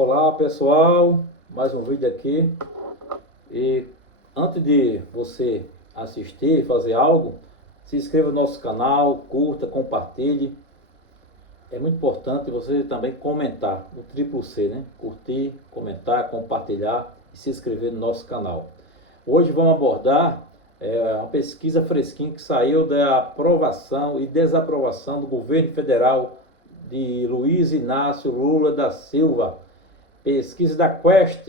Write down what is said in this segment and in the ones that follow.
Olá pessoal, mais um vídeo aqui. E antes de você assistir, fazer algo, se inscreva no nosso canal, curta, compartilhe. É muito importante você também comentar, o triplo C, né? Curtir, comentar, compartilhar e se inscrever no nosso canal. Hoje vamos abordar uma pesquisa fresquinha que saiu da aprovação e desaprovação do governo federal de Luiz Inácio Lula da Silva. Pesquisa da Quest,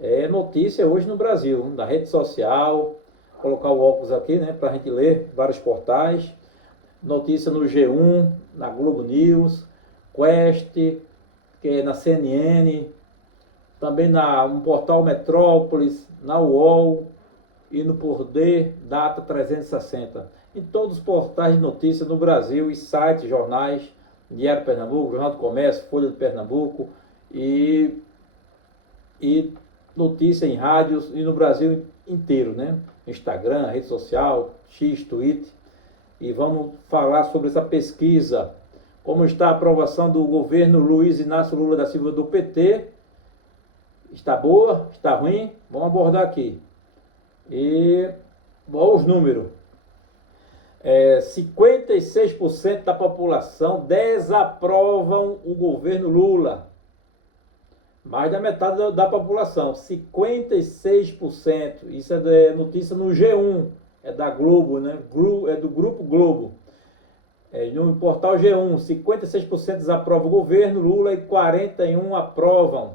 é notícia hoje no Brasil, na rede social, colocar o óculos aqui, né, para a gente ler vários portais, notícia no G1, na Globo News, Quest, que é na CNN, também no portal Metrópolis, na UOL e no Poder Data 360. Em todos os portais de notícia no Brasil e sites, jornais, Diário de Pernambuco, Jornal do Comércio, Folha de Pernambuco, e notícia em rádios e no Brasil inteiro, né? Instagram, rede social, X, Twitter. E vamos falar sobre essa pesquisa. Como está a aprovação do governo Luiz Inácio Lula da Silva do PT? Está boa? Está ruim? Vamos abordar aqui. E olha os números. 56% da população desaprovam o governo Lula. Mais da metade da população, 56%. Isso é notícia no G1, é da Globo, né? É do Grupo Globo. No portal G1, 56% desaprovam o governo Lula e 41% aprovam.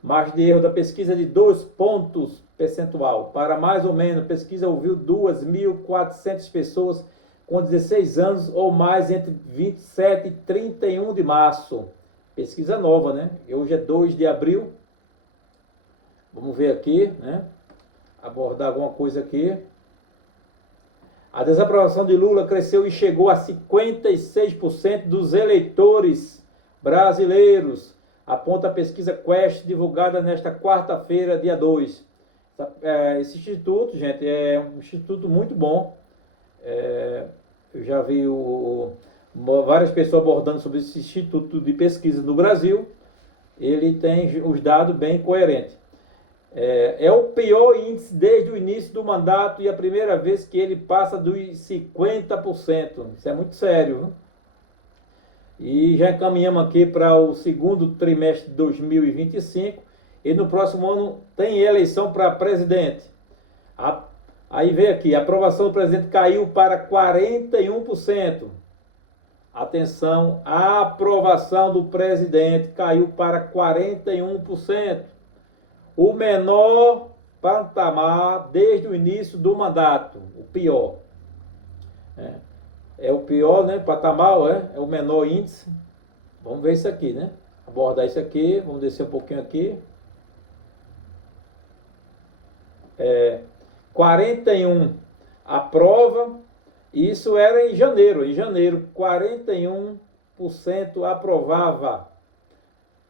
Margem de erro da pesquisa de 2 pontos percentual. Para mais ou menos, a pesquisa ouviu 2.400 pessoas com 16 anos ou mais entre 27 e 31 de março. Pesquisa nova, né? Hoje é 2 de abril. Vamos ver aqui, né? Abordar alguma coisa aqui. A desaprovação de Lula cresceu e chegou a 56% dos eleitores brasileiros, aponta a pesquisa Quest, divulgada nesta quarta-feira, dia 2. Esse instituto, gente, é um instituto muito bom. Eu já vi várias pessoas abordando sobre esse instituto de pesquisa no Brasil. Ele tem os dados bem coerentes. É o pior índice desde o início do mandato e a primeira vez que ele passa dos 50%. Isso é muito sério, viu? E já encaminhamos aqui para o segundo trimestre de 2025 e no próximo ano tem eleição para presidente. Aí vem aqui, a aprovação do presidente caiu para 41%. Atenção, a aprovação do presidente caiu para 41%. O menor patamar desde o início do mandato, o pior. É o pior, né? Patamar, é o menor índice. Vamos ver isso aqui, né? Abordar isso aqui, vamos descer um pouquinho aqui. 41 aprova. Isso era em janeiro. Em janeiro, 41% aprovava.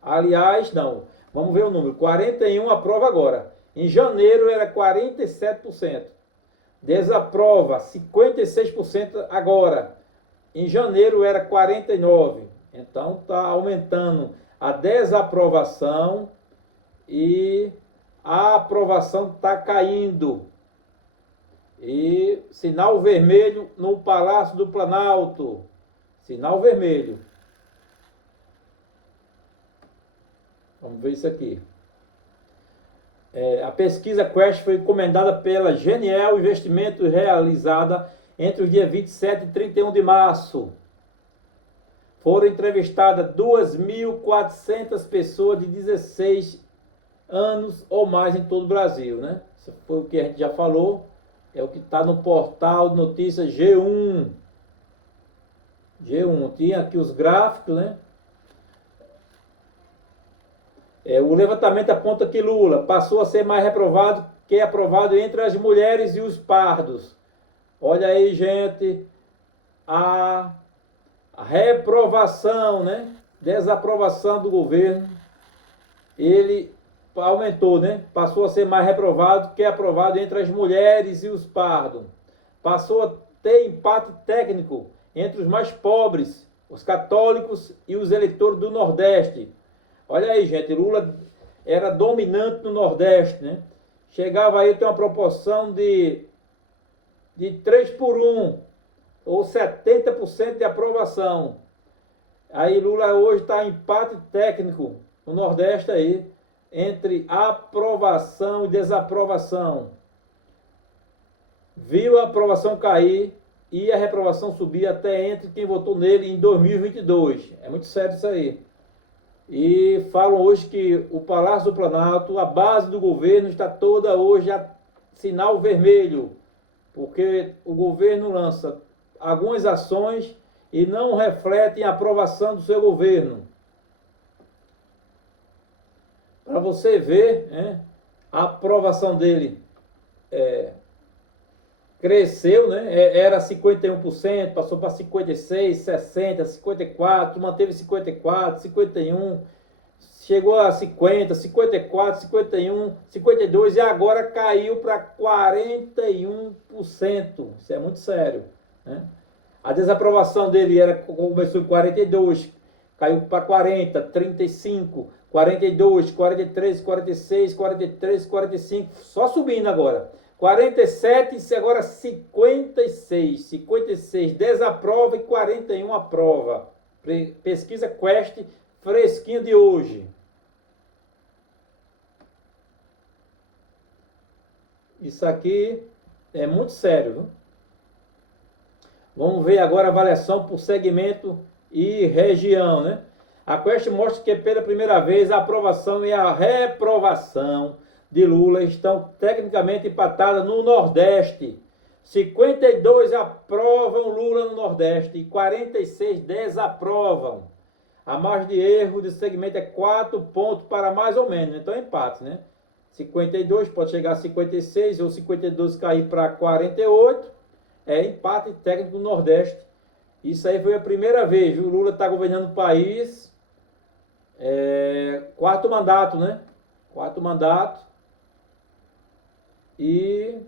Aliás, não. Vamos ver o número. 41 aprova agora. Em janeiro era 47%. Desaprova 56% agora. Em janeiro era 49%. Então está aumentando a desaprovação e a aprovação está caindo. E sinal vermelho no Palácio do Planalto. Sinal vermelho. Vamos ver isso aqui. A pesquisa Quest foi encomendada pela Genial Investimentos, realizada entre os dias 27 e 31 de março. Foram entrevistadas 2.400 pessoas de 16 anos ou mais em todo o Brasil, né? Isso foi o que a gente já falou. É o que está no portal de notícias G1. G1. Tinha aqui os gráficos, né? O levantamento aponta que Lula passou a ser mais reprovado que aprovado entre as mulheres e os pardos. Olha aí, gente. A reprovação, né? Desaprovação do governo. Ele aumentou, né? Passou a ser mais reprovado que aprovado entre as mulheres e os pardos. Passou a ter empate técnico entre os mais pobres, os católicos e os eleitores do Nordeste. Olha aí, gente, Lula era dominante no Nordeste, né? Chegava aí a ter uma proporção de 3 por 1, ou 70% de aprovação. Aí Lula hoje está em empate técnico no Nordeste aí, entre aprovação e desaprovação. Viu a aprovação cair e a reprovação subir até entre quem votou nele em 2022. É muito sério isso aí. E falam hoje que o Palácio do Planalto, a base do governo, está toda hoje a sinal vermelho, porque o governo lança algumas ações e não refletem a aprovação do seu governo. Para você ver, né, a aprovação dele cresceu, né? Era 51%, passou para 56%, 60%, 54%, manteve 54%, 51%, chegou a 50%, 54%, 51%, 52% e agora caiu para 41%. Isso é muito sério, né? A desaprovação dele começou em 42%, caiu para 40%, 35%, 42%, 43%, 46%, 43%, 45%, só subindo agora. 47%, agora 56%. 56% desaprova e 41% aprova. Pesquisa Quest, fresquinha de hoje. Isso aqui é muito sério, viu? Vamos ver agora a avaliação por segmento e região, né? A Quest mostra que pela primeira vez a aprovação e a reprovação de Lula estão tecnicamente empatadas no Nordeste. 52 aprovam Lula no Nordeste e 46 desaprovam. A margem de erro de segmento é 4 pontos para mais ou menos, então é empate, né? 52 pode chegar a 56 ou 52 cair para 48. É empate técnico no Nordeste. Isso aí foi a primeira vez. O Lula está governando o país. Quarto mandato, né? Quarto mandato. E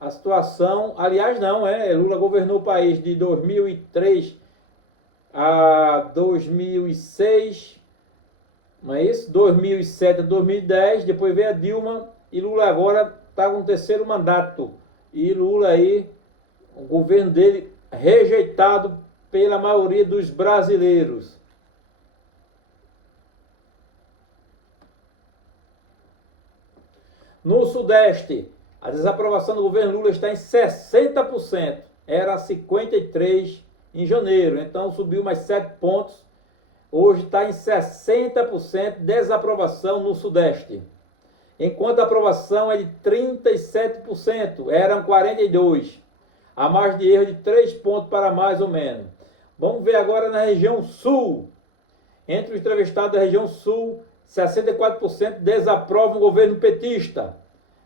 a situação... Aliás, não, Lula governou o país de 2003 a 2006. Não é isso? 2007 a 2010. Depois veio a Dilma. E Lula agora está com o terceiro mandato. E Lula aí... O governo dele rejeitado pela maioria dos brasileiros. No Sudeste, a desaprovação do governo Lula está em 60%. Era 53% em janeiro, então subiu mais 7 pontos. Hoje está em 60% desaprovação no Sudeste. Enquanto a aprovação é de 37%, eram 42%. A margem de erro de 3 pontos para mais ou menos. Vamos ver agora na região Sul. Entre os entrevistados da região Sul, 64% desaprovam o governo petista.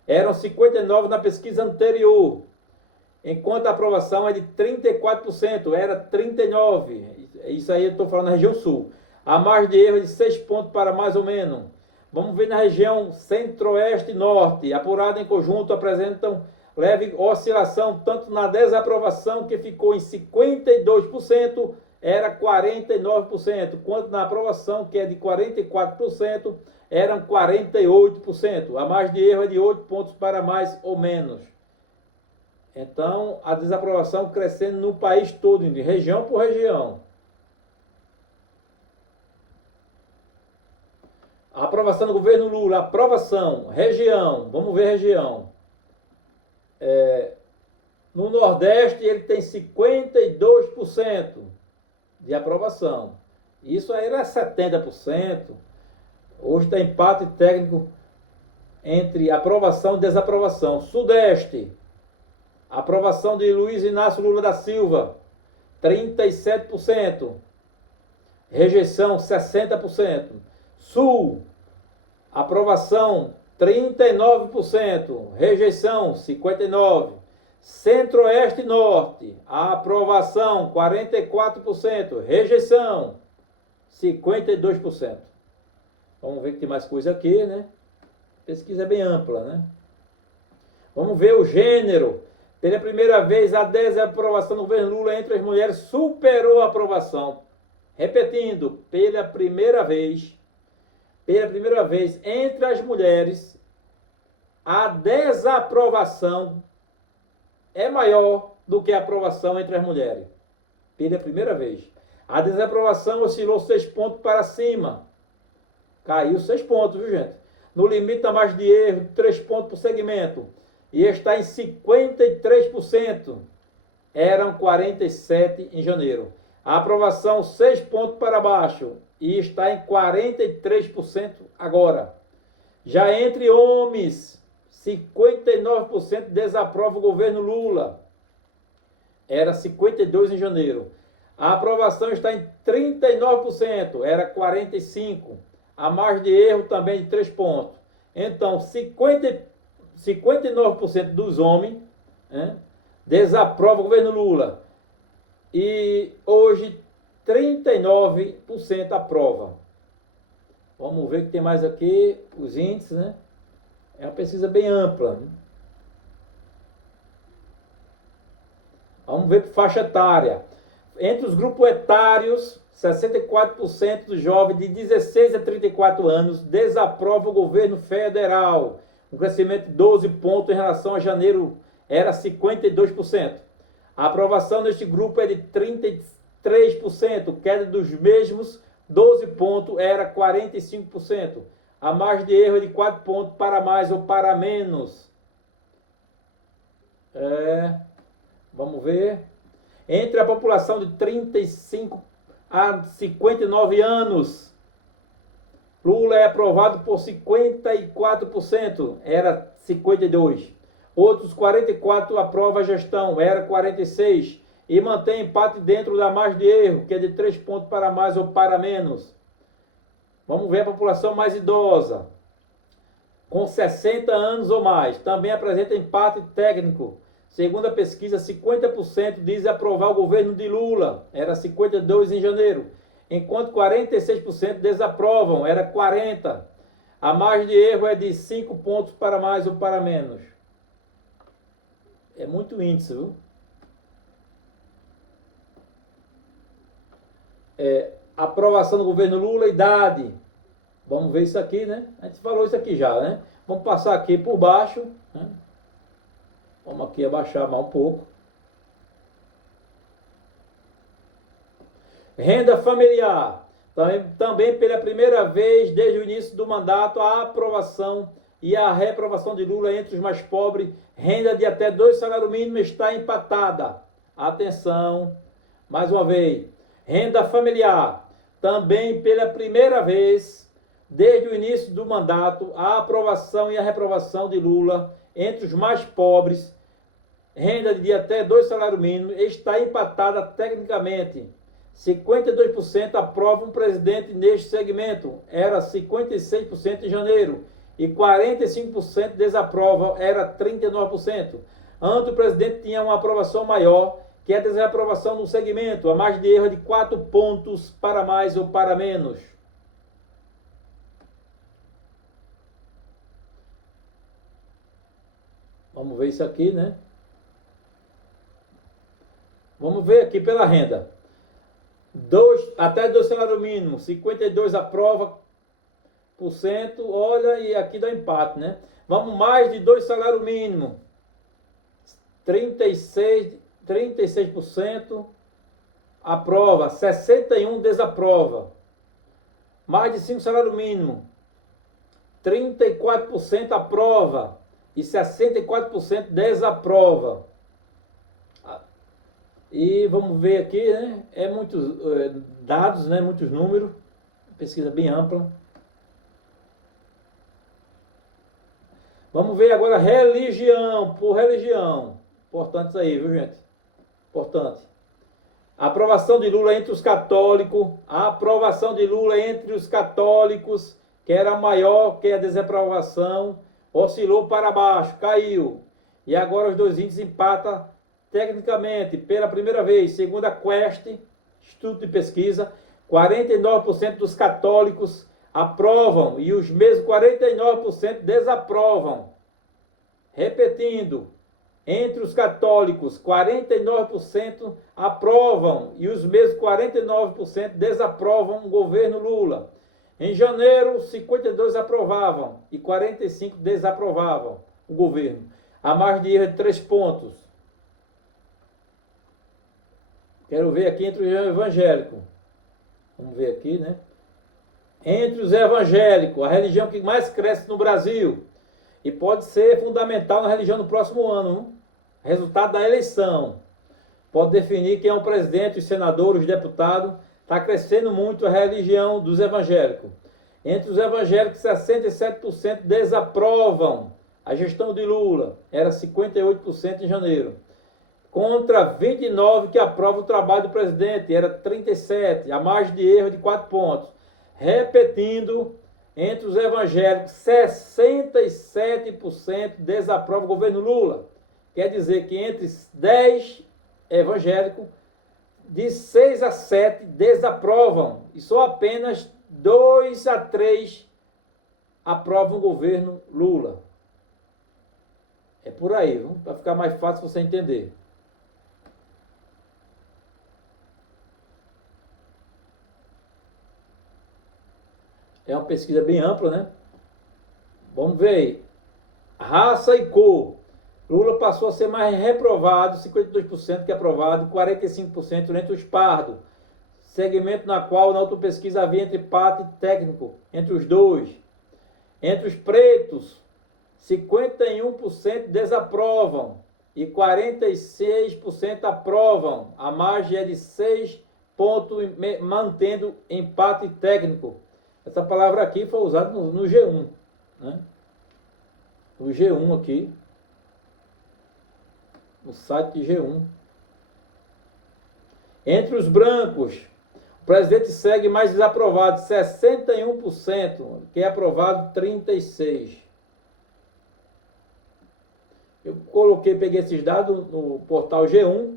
Eram 59% na pesquisa anterior. Enquanto a aprovação é de 34%, era 39%. Isso aí eu estou falando na região Sul. A margem de erro é de 6 pontos para mais ou menos. Vamos ver na região Centro-Oeste e Norte. Apurado em conjunto, apresentam leve oscilação tanto na desaprovação, que ficou em 52%, era 49%, quanto na aprovação, que é de 44%, eram 48%. A margem de erro é de 8 pontos para mais ou menos. Então, a desaprovação crescendo no país todo, de região por região. A aprovação do governo Lula, aprovação, região, vamos ver região. No Nordeste ele tem 52% de aprovação. Isso aí era 70%. Hoje está empate técnico entre aprovação e desaprovação. Sudeste, aprovação de Luiz Inácio Lula da Silva, 37%. Rejeição, 60%. Sul, aprovação 39%, rejeição 59%. Centro-Oeste e Norte, a aprovação 44%, rejeição 52%. Vamos ver que tem mais coisa aqui, né? Pesquisa é bem ampla, né? Vamos ver o gênero. Pela primeira vez, a desaprovação do governo Lula entre as mulheres superou a aprovação. Repetindo, pela primeira vez, pela primeira vez entre as mulheres, a desaprovação é maior do que a aprovação entre as mulheres. Pela primeira vez. A desaprovação oscilou 6 pontos para cima. Caiu 6 pontos, viu, gente? No limite da margem de erro de 3 pontos por segmento. E está em 53%. Eram 47% em janeiro. A aprovação 6 pontos para baixo. E está em 43% agora. Já entre homens, 59% desaprova o governo Lula. Era 52% em janeiro. A aprovação está em 39%, era 45%. A margem de erro também de 3 pontos. Então, 59% dos homens desaprovam o governo Lula. E hoje, 39% aprova. Vamos ver o que tem mais aqui, os índices, né? É uma pesquisa bem ampla, né? Vamos ver por faixa etária. Entre os grupos etários, 64% dos jovens de 16 a 34 anos desaprovam o governo federal. Um crescimento de 12 pontos em relação a janeiro, era 52%. A aprovação neste grupo é de 33%, queda dos mesmos 12 pontos, era 45%. A margem de erro é de 4 pontos para mais ou para menos. Vamos ver. Entre a população de 35 a 59 anos, Lula é aprovado por 54%, era 52%. Outros 44% aprovam a gestão, era 46%. E mantém empate dentro da margem de erro, que é de 3 pontos para mais ou para menos. Vamos ver a população mais idosa, com 60 anos ou mais, também apresenta empate técnico. Segundo a pesquisa, 50% diz aprovar o governo de Lula, era 52% em janeiro, enquanto 46% desaprovam, era 40%. A margem de erro é de 5 pontos para mais ou para menos. É muito índice, viu? Aprovação do governo Lula, idade. Vamos ver isso aqui, né? A gente falou isso aqui já, né? Vamos passar aqui por baixo, né? Vamos aqui abaixar mais um pouco. Renda familiar. Também pela primeira vez desde o início do mandato, a aprovação e a reprovação de Lula entre os mais pobres. Renda de até 2 salários mínimos está empatada. Atenção, mais uma vez. Renda familiar. Também pela primeira vez desde o início do mandato, a aprovação e a reprovação de Lula entre os mais pobres. Renda de até 2 salários mínimos está empatada tecnicamente. 52% aprovam o presidente neste segmento, era 56% em janeiro, e 45% desaprovam, era 39%. Antes o presidente tinha uma aprovação maior, que é a desaprovação no segmento, a margem de erro de 4 pontos para mais ou para menos. Vamos ver isso aqui, né? Vamos ver aqui pela renda. Até 2 salários mínimos, 52% aprova, olha, e aqui dá empate, né? Vamos mais de 2 salários mínimos, 36% aprova, 61% desaprova. Mais de 5 salários mínimos, 34% aprova e 64% desaprova. E vamos ver aqui, né? É muitos dados, né? Muitos números. Pesquisa bem ampla. Vamos ver agora religião, por religião. Importante isso aí, viu, gente? Importante. A aprovação de Lula entre os católicos. A aprovação de Lula entre os católicos, que era maior que a desaprovação, oscilou para baixo, caiu. E agora os dois índices empatam tecnicamente, pela primeira vez, segundo a Quest, Instituto de Pesquisa, 49% dos católicos aprovam e os mesmos 49% desaprovam. Repetindo, entre os católicos, 49% aprovam e os mesmos 49% desaprovam o governo Lula. Em janeiro, 52 aprovavam e 45 desaprovavam o governo. A margem de erro é de 3 pontos. Quero ver aqui entre os evangélicos. Vamos ver aqui, né? Entre os evangélicos, a religião que mais cresce no Brasil e pode ser fundamental na religião no próximo ano. Resultado da eleição pode definir quem é o presidente, os senadores, os deputados. Está crescendo muito a religião dos evangélicos. Entre os evangélicos, 67% desaprovam a gestão de Lula. Era 58% em janeiro. Contra 29% que aprovam o trabalho do presidente. Era 37%. A margem de erro de 4 pontos. Repetindo, entre os evangélicos, 67% desaprovam o governo Lula. Quer dizer que entre 10 evangélicos, de 6 a 7 desaprovam. E só apenas 2 a 3 aprovam o governo Lula. É por aí, para ficar mais fácil você entender. É uma pesquisa bem ampla, né? Vamos ver aí. Raça e cor. Lula passou a ser mais reprovado, 52% que é aprovado, 45% entre os pardos. Segmento na qual na outra pesquisa havia empate técnico entre os dois. Entre os pretos, 51% desaprovam e 46% aprovam. A margem é de 6 pontos, mantendo empate técnico. Essa palavra aqui foi usada no G1, né? No G1 aqui, no site de G1. Entre os brancos, o presidente segue mais desaprovado, 61%, que é aprovado 36%. Eu peguei esses dados no portal G1,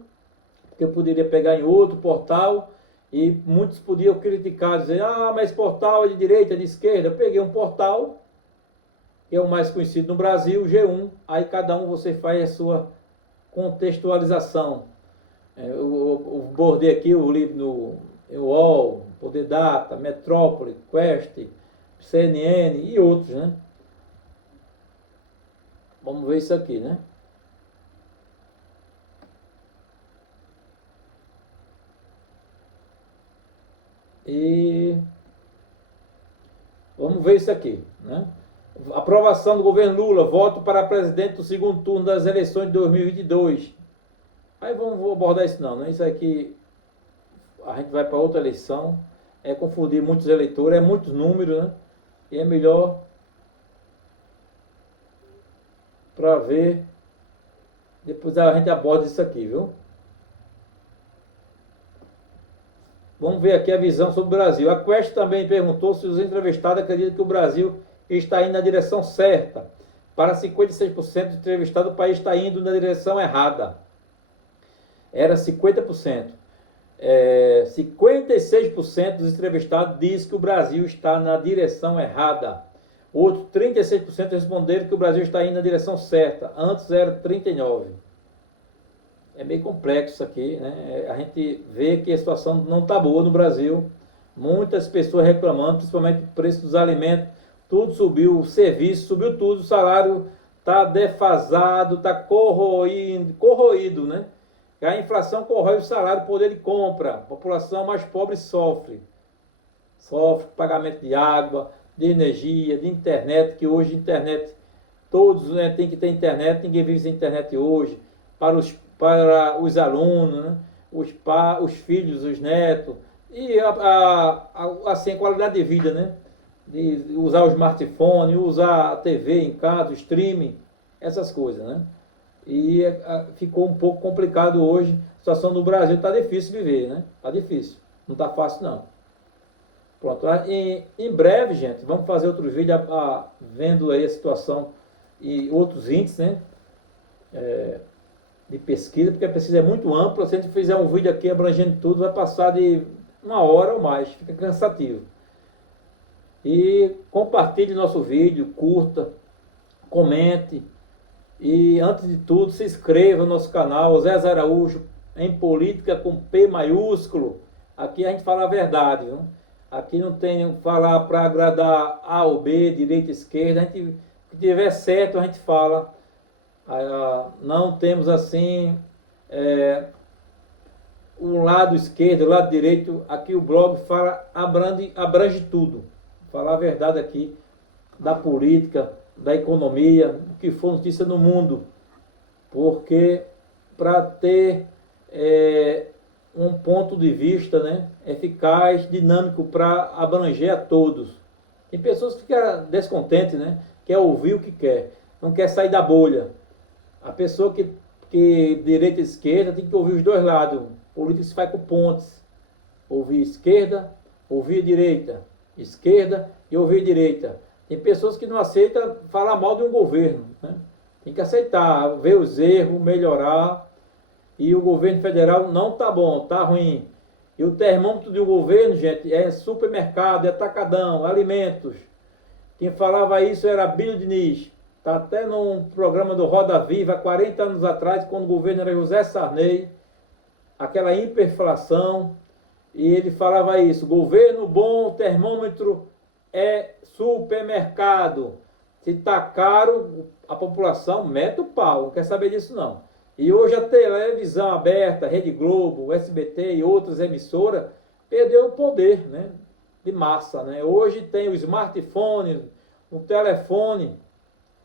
porque eu poderia pegar em outro portal, e muitos podiam criticar, dizer, mas esse portal é de direita, é de esquerda. Eu peguei um portal, que é o mais conhecido no Brasil, G1, aí cada um você faz a sua contextualização. Eu bordei aqui o livro no UOL, Poder Data, Metrópole, Quest, CNN e outros, né? Vamos ver isso aqui, né? E vamos ver isso aqui, né? Aprovação do governo Lula, voto para presidente do segundo turno das eleições de 2022. Aí vou abordar isso não, né? Isso aqui a gente vai para outra eleição, é confundir muitos eleitores, é muitos números, né? E é melhor para ver, depois a gente aborda isso aqui, viu? Vamos ver aqui a visão sobre o Brasil. A Quest também perguntou se os entrevistados acreditam que o Brasil está indo na direção certa. Para 56% dos entrevistados, o país está indo na direção errada. Era 50%. 56% dos entrevistados diz que o Brasil está na direção errada. Outros 36% responderam que o Brasil está indo na direção certa. Antes era 39%. É meio complexo isso aqui, né? A gente vê que a situação não está boa no Brasil. Muitas pessoas reclamando, principalmente o preço dos alimentos. Tudo subiu, o serviço subiu tudo, o salário está defasado, está corroído, né? A inflação corrói o salário, o poder de compra. A população mais pobre sofre. Sofre pagamento de água, de energia, de internet, que hoje internet, todos, né, tem que ter internet, ninguém vive sem internet hoje. Para os alunos, né? Os filhos, os netos, e assim, a qualidade de vida, né? De usar o smartphone, usar a TV em casa, o streaming, essas coisas, né? E ficou um pouco complicado hoje. A situação do Brasil está difícil de viver, né? Está difícil, não está fácil não. Pronto, em breve, gente, vamos fazer outro vídeo vendo aí a situação e outros índices, né? De pesquisa, porque a pesquisa é muito ampla. Se a gente fizer um vídeo aqui abrangendo tudo, vai passar de 1 hora ou mais, fica cansativo. E compartilhe nosso vídeo, curta, comente e, antes de tudo, se inscreva no nosso canal, Zé Araújo, em política com P maiúsculo. Aqui a gente fala a verdade, viu? Aqui não tem falar para agradar A ou B, direita, esquerda. A gente, se tiver certo, a gente fala. Não temos assim o lado esquerdo, o lado direito. Aqui o blog fala, abrange tudo. Falar a verdade aqui da política, da economia, o que for notícia no mundo. Porque para ter um ponto de vista, né, eficaz, dinâmico, para abranger a todos. Tem pessoas que ficam descontentes, né, quer ouvir o que quer, não quer sair da bolha. A pessoa que direita e esquerda tem que ouvir os dois lados. Política se faz com pontes. Ouvir esquerda, ouvir direita. Esquerda e ouvir direita. Tem pessoas que não aceitam falar mal de um governo, né? Tem que aceitar, ver os erros, melhorar. E o governo federal não tá bom, tá ruim. E o termômetro do governo, gente, é supermercado, é atacadão, alimentos. Quem falava isso era Abílio Diniz. Está até num programa do Roda Viva, 40 anos atrás, quando o governo era José Sarney, aquela hiperinflação, e ele falava isso: governo bom, termômetro é supermercado. Se está caro, a população mete o pau, não quer saber disso não. E hoje a televisão aberta, Rede Globo, o SBT e outras emissoras, perdeu o poder, né, de massa, né? Hoje tem o smartphone, o telefone,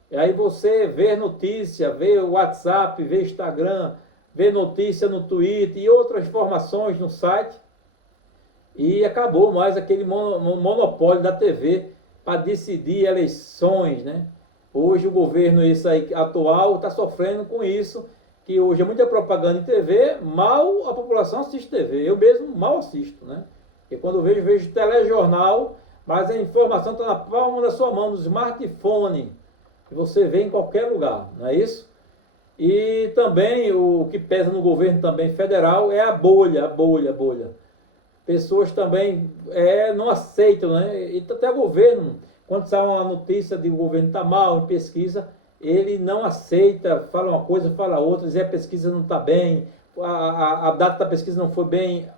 e aí você vê notícia, vê o WhatsApp, vê Instagram, vê notícia no Twitter e outras informações no site. E acabou mais aquele monopólio da TV para decidir eleições, né? Hoje o governo esse aí, atual está sofrendo com isso, que hoje é muita propaganda em TV, mal a população assiste TV. Eu mesmo mal assisto, né? E quando vejo telejornal, mas a informação está na palma da sua mão, no smartphone, que você vê em qualquer lugar, não é isso? E também o que pesa no governo também federal é a bolha. Pessoas também não aceitam, né? E até o governo, quando sai uma notícia de que o governo está mal em pesquisa, ele não aceita, fala uma coisa, fala outra, diz que a pesquisa não está bem, a data da pesquisa não foi bem,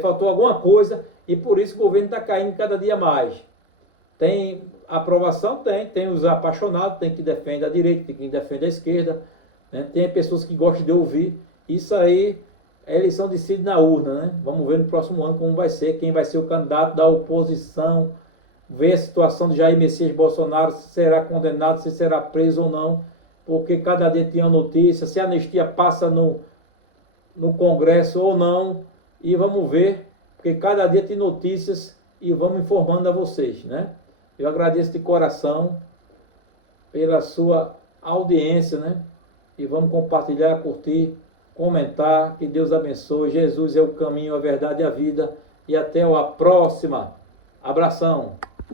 faltou alguma coisa, e por isso o governo está caindo cada dia mais. Tem aprovação? Tem os apaixonados, tem quem defende a direita, tem quem defende a esquerda, né? Tem pessoas que gostam de ouvir. Isso aí é eleição decide na urna, né? Vamos ver no próximo ano como vai ser, quem vai ser o candidato da oposição, ver a situação de Jair Messias Bolsonaro, se será condenado, se será preso ou não, porque cada dia tem uma notícia, se a anistia passa no Congresso ou não, e vamos ver, porque cada dia tem notícias e vamos informando a vocês, né? Eu agradeço de coração pela sua audiência, né? E vamos compartilhar, curtir, comentar. Que Deus abençoe. Jesus é o caminho, a verdade e a vida. E até a próxima. Abração.